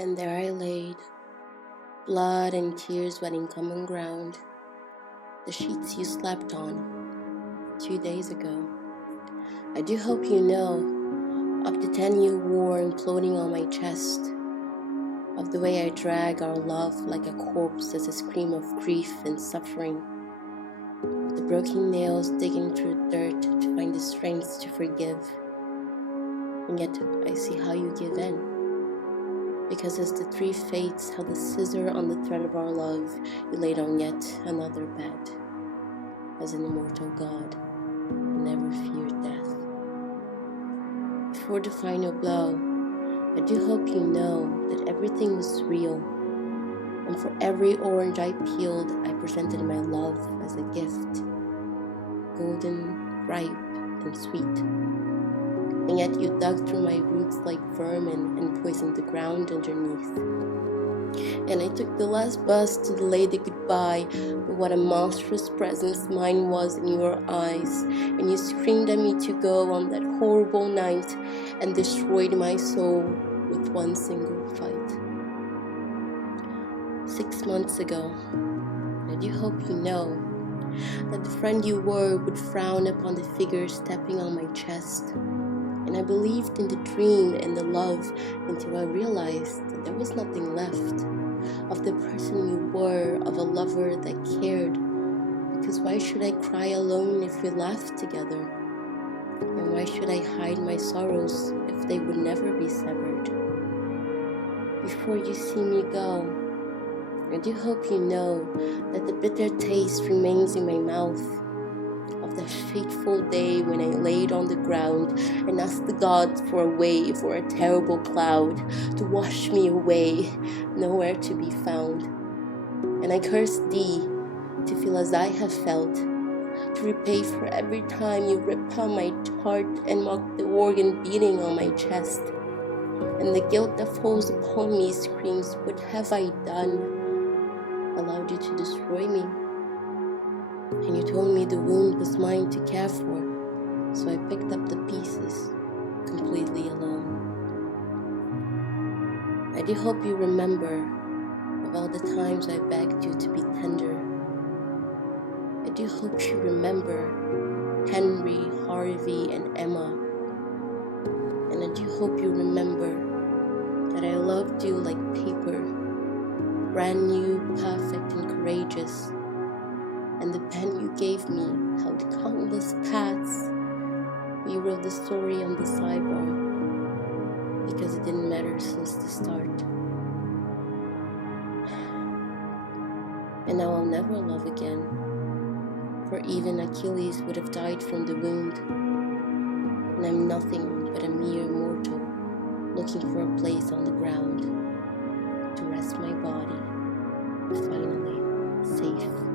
And there I laid, blood and tears wetting common ground, the sheets you slept on 2 days ago. I do hope you know of the 10 you wore imploding on my chest, of the way I drag our love like a corpse as a scream of grief and suffering, the broken nails digging through dirt to find the strength to forgive. And yet I see how you give in. Because as the tree fades, how the scissor on the thread of our love you laid on yet another bed. As an immortal God, who never feared death. Before the final blow, I do hope you know that everything was real. And for every orange I peeled, I presented my love as a gift. Golden, ripe, and sweet. And yet you dug through my roots like vermin and poisoned the ground underneath. And I took the last bus to the lady goodbye, but what a monstrous presence mine was in your eyes, and you screamed at me to go on that horrible night and destroyed my soul with one single fight. 6 months ago, I do hope you know that the friend you were would frown upon the figure stepping on my chest. And I believed in the dream and the love until I realized that there was nothing left of the person you were, of a lover that cared. Because why should I cry alone if we laughed together? And why should I hide my sorrows if they would never be severed? Before you see me go, I do hope you know that the bitter taste remains in my mouth of the fateful day when I laid on the ground and asked the gods for a wave or a terrible cloud to wash me away, nowhere to be found. And I cursed thee to feel as I have felt, to repay for every time you ripped out my heart and mocked the organ beating on my chest. And the guilt that falls upon me screams, what have I done? Allowed you to destroy me? And you told me the wound was mine to care for, so I picked up the pieces, completely alone. I do hope you remember of all the times I begged you to be tender. I do hope you remember Henry, Harvey, and Emma. And I do hope you remember that I loved you like paper, brand new, perfect, and courageous. And the pen you gave me held countless paths. We wrote the story on the sidebar because it didn't matter since the start. And now I'll never love again, for even Achilles would have died from the wound. And I'm nothing but a mere mortal looking for a place on the ground to rest my body, finally safe.